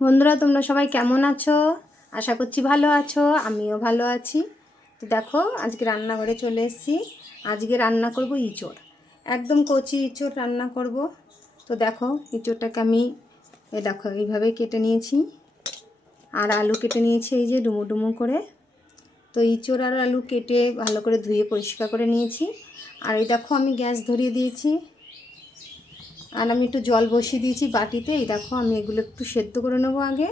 বন্ধুরা, তোমরা সবাই কেমন আছো? আশা করছি ভালো আছো, আমিও ভালো আছি। তো দেখো, আজকে রান্নাঘরে চলে এসেছি। আজকে রান্না করব ইঁচড়। একদম কচি ইঁচড় রান্না করব। তো দেখো, ইঁচড়টাকে আমি, এ দেখো, এইভাবে কেটে নিয়েছি। আর আলু কেটে নিয়েছি, এই যে ডুমো ডুমো করে। তো ইঁচড় আর আলু কেটে ভালো করে ধুয়ে পরিষ্কার করে নিয়েছি। আর এই দেখো, আমি গ্যাস ধরিয়ে দিয়েছি। আর আমি একটু জল বসিয়ে দিয়েছি বাটিতে। এই দেখো, আমি এগুলো একটু সেদ্ধ করে নেব আগে।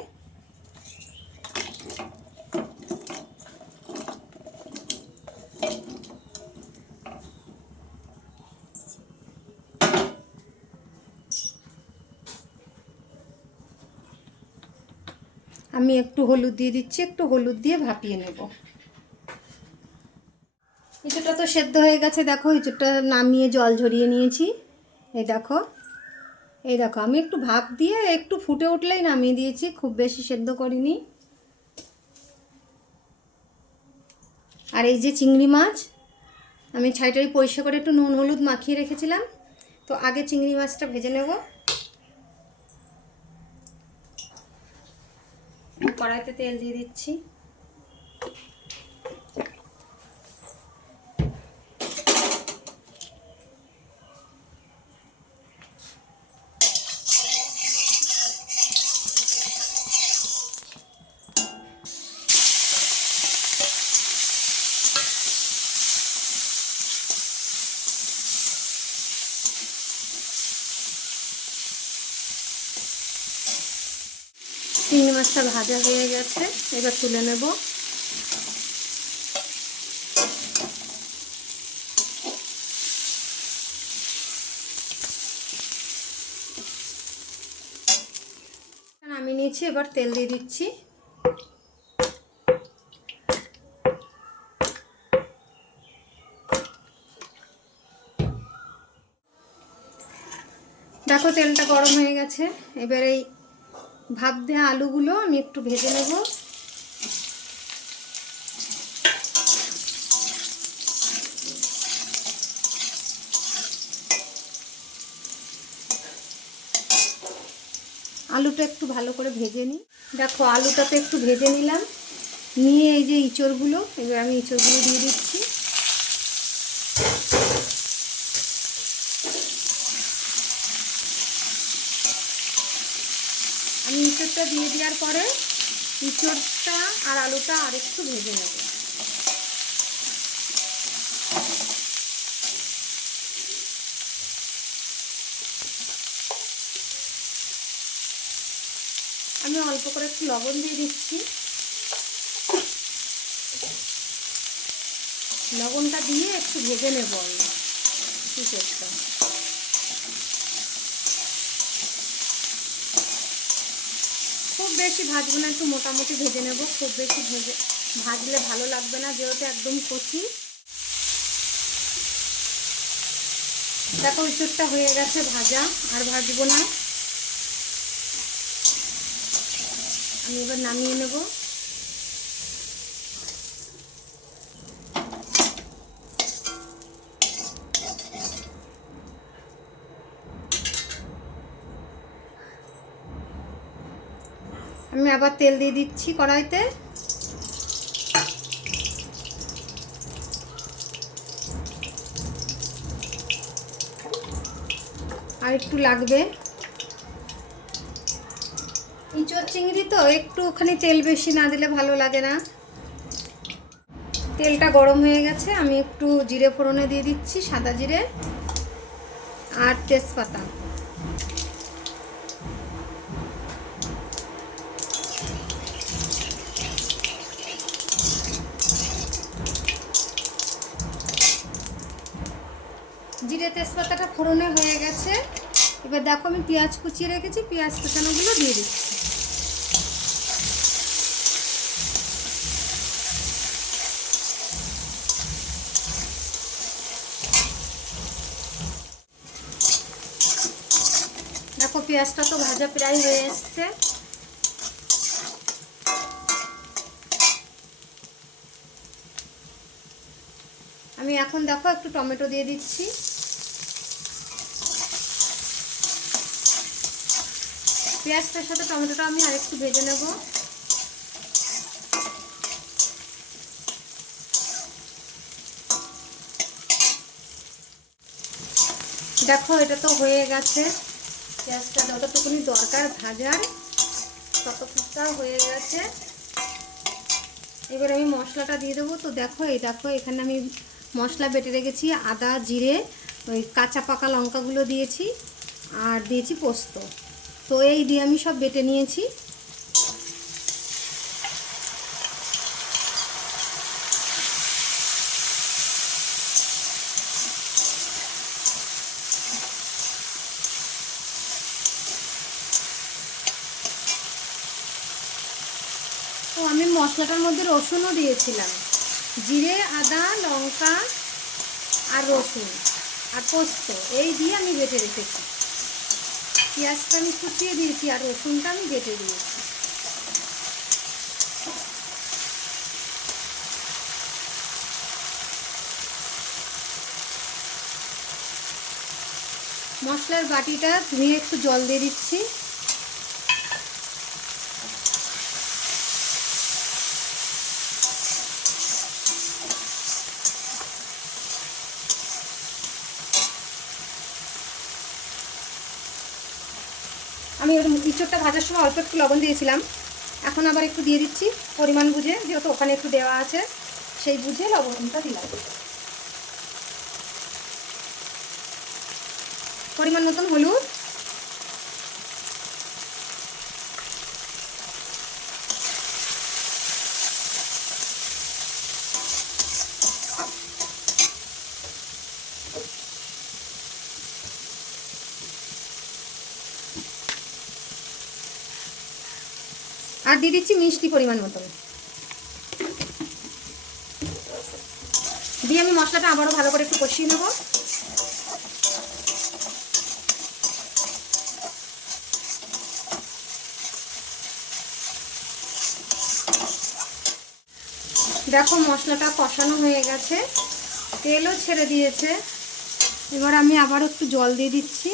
আমি একটু হলুদ দিয়ে দিচ্ছি, একটু হলুদ দিয়ে ভাপিয়ে নেব। ইঁচুটা তো সেদ্ধ হয়ে গেছে, দেখো ইঁচুটা নামিয়ে জল ঝরিয়ে নিয়েছি। এই দেখো এই দেখো, আমি একটু ভাপ দিয়ে একটু ফুটে উঠলেই নামিয়ে দিয়েছি, খুব বেশি সেদ্ধ করিনি। আর এই যে চিংড়ি মাছ, আমি ছাইটাই পরিষ্কার করে একটু নুন, হলুদ মাখিয়ে রেখেছিলাম। তো আগে চিংড়ি মাছটা ভেজে নেব। কড়াইতে তেল দিয়ে দিচ্ছি। চিংড়ি মাছটা ভাজা হয়ে গেছে, এবার তুলে নেব। আমি নিয়েছি, এবার তেল দিয়ে দিচ্ছি। দেখো তেলটা গরম হয়ে গেছে, এবার এই ভাপ দেওয়া আলুগুলো আমি একটু ভেজে নেব। আলুটা একটু ভালো করে ভেজে নিই। দেখো আলুটা তো একটু ভেজে নিলাম। নিয়ে এই যে ইঁচড়গুলো, এবার আমি ইঁচড়গুলো দিয়ে দিচ্ছি। ইঁচড়টা দিয়ে দেওয়ার পরে ইঁচড়টা আর আলুটা আর একটু ভেজে নেব। আমি অল্প করে একটু লবণ দিয়ে দিচ্ছি। লবণটা দিয়ে একটু ভেজে নেব আমি। বেশি ভাজবো না, একটু মোটামুটি ভেজে নেব। খুব বেশি ভেজে ভাজলে ভালো লাগবে না, যেহেতু একদম কচি। দেখো ইঁচুরটা হয়ে গেছে ভাজা, আর ভাজবো না। আমি এবার নামিয়ে নেব। আমি আবার তেল দিয়ে দিচ্ছি কড়াইতে। আর একটু লাগবে। ইঁচড় চিংড়ি তো, একটু ওখানে তেল বেশি না দিলে ভালো লাগে না। তেলটা গরম হয়ে গেছে, আমি একটু জিরে ফোড়নে দিয়ে দিচ্ছি, সাদা জিরে আর তেজপাতা। তেজপাতাটা ফোড়নে হয়ে গেছে। এবার দেখো আমি পেঁয়াজ কুচিয়ে রেখেছি, পেঁয়াজ কুচানোগুলো দিয়ে দিচ্ছি। দেখো পেঁয়াজটা তো ভাজা প্রায় হয়ে এসছে। আমি এখন দেখো একটু টমেটো দিয়ে দিচ্ছি। পেঁয়াজটার সাথে টমেটোটা আমি আরেকটু ভেজে নেব। দেখো, এটা তো হয়ে গেছে। পেঁয়াজটা যতটুকুনি দরকার ভাজার, ততটুকটা হয়ে গেছে। এবার আমি মশলাটা দিয়ে দেবো। তো দেখো, এই দেখো, এখানে আমি মশলা বেটে রেখেছি, আদা, জিরে, ওই কাঁচা পাকা লঙ্কাগুলো দিয়েছি, আর দিয়েছি পোস্ত। তো এই দিয়ে আমি সব বেটে নিয়েছি। তো আমি মশলাটার মধ্যে রসুনও দিয়েছিলাম। জিরে, আদা, লঙ্কা আর রসুন আর পোস্ত, এই দিয়ে আমি বেটে রেখেছি। পেঁয়াজটা আমি কুচিয়ে দিয়েছি আর রসুনটা আমি বেটে দিয়েছি। মশলার বাটিটা ধুয়ে একটু জল দিয়ে দিচ্ছি আমি ওর ইঁচড়টা ভাজার সময় অল্প একটু লবণ দিয়েছিলাম। এখন আবার একটু দিয়ে দিচ্ছি পরিমাণ বুঝে, যেহেতু ওখানে একটু দেওয়া আছে, সেই বুঝে লবণটা দিলাম। পরিমাণ মতন হলুদ আর দিয়ে দিচ্ছি মিষ্টি পরিমাণ মতন। দিয়ে আমি মশলাটা আবারও ভালো করে একটু কষিয়ে নেব। দেখো মশলাটা কষানো হয়ে গেছে, তেলও ছেড়ে দিয়েছে। এবার আমি আবার একটু জল দিয়ে দিচ্ছি।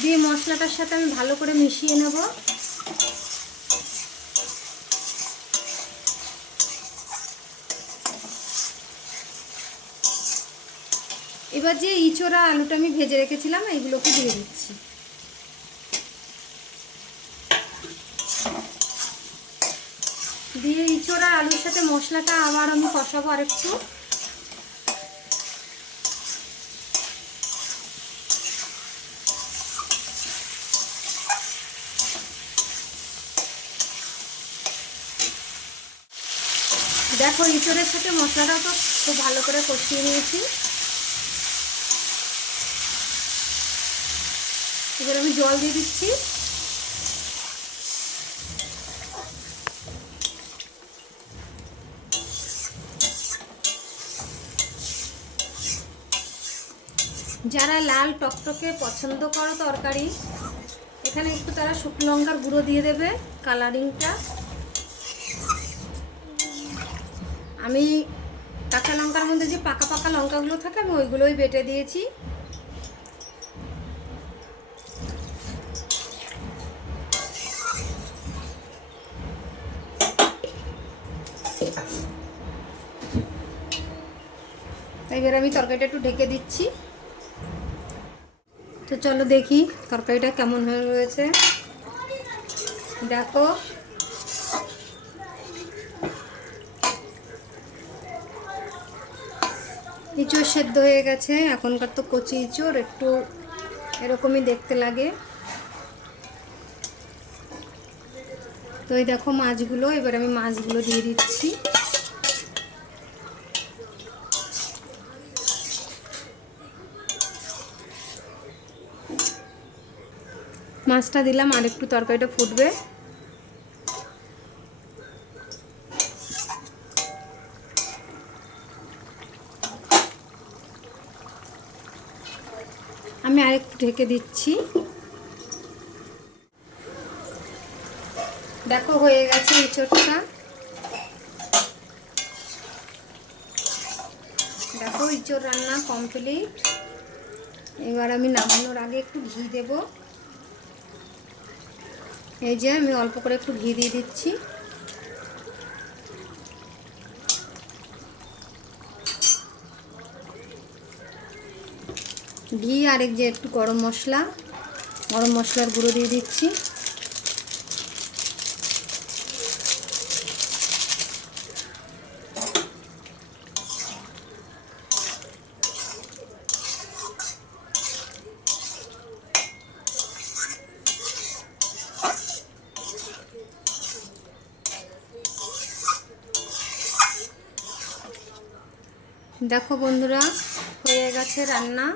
দিয়ে মশলাটার সাথে আমি ভালো করে মিশিয়ে নেব। এবার যে ইঁচড়া আলুটা আমি ভেজে রেখেছিলাম, এইগুলোকে দিয়ে দিচ্ছি। দিয়ে ইঁচড়া আলুর সাথে মশলাটা আবার আমি কষাবো আরেকটু। দেখো ইঁচড়ের সাথে মশলাটাও তো খুব ভালো করে কষিয়ে নিয়েছি। এবার আমি জল দিয়ে দিচ্ছি। যারা লাল টকটকে পছন্দ করো তরকারি, এখানে একটু তারা শুকনো লঙ্কার গুঁড়ো দিয়ে দেবে কালারিংটা আমি কাঁচা লঙ্কার মধ্যে যে পাকা পাকা লঙ্কাগুলো থাকে, আমি ওইগুলোই বেটে দিয়েছি। এবার আমি তরকারিটা একটু ঢেকে দিচ্ছি। তো চলো দেখি তরকারিটা কেমন হয়ে রয়েছে। দেখো। ইঁচড় সেদ্ধ হয়ে গেছে। এখনকার তো কচি ইঁচড়, একটু এরকমই দেখতে লাগে। তো এই দেখো মাছগুলো, এবার আমি মাছগুলো দিয়ে দিচ্ছি। মাছটা দিলাম, আর একটু তরকারিটা ফুটবে আমি আরেকটু ঢেকে দিচ্ছি। দেখো, হয়ে গেছে ইঁচড়টা দেখো ইঁচড় রান্না কমপ্লিট এবার আমি নামানোর আগে একটু ঘি দেব। এই যে আমি অল্প করে একটু ঘি দিয়ে দিচ্ছি। ঘি আর এক যে একটু গরম মশলা। গরম মশলার গুঁড়ো দিয়ে দিচ্ছি। দেখো বন্ধুরা, হয়ে গেছে রান্না।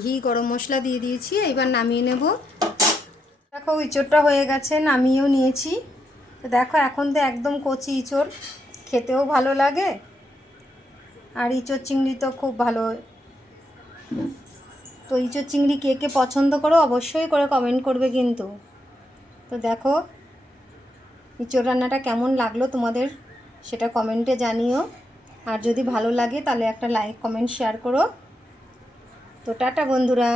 ঘি, গরম মশলা দিয়ে দিয়েছি, এবার নামিয়ে নেব। দেখো ইঁচড়টা হয়ে গেছে, নামিয়েও নিয়েছি। তো দেখো এখন তো একদম কচি ইঁচড়, খেতেও ভালো লাগে। আর ইঁচড় চিংড়ি তো খুব ভালো। তো ইঁচড় চিংড়ি কে কে পছন্দ করো অবশ্যই করে কমেন্ট করবে কিন্তু। তো দেখো, ইঁচড় রান্নাটা কেমন লাগল তোমাদের সেটা কমেন্টে জানিও। আর যদি ভালো লাগে তাহলে একটা লাইক কমেন্ট শেয়ার করো। তো টাটা বন্ধুরা।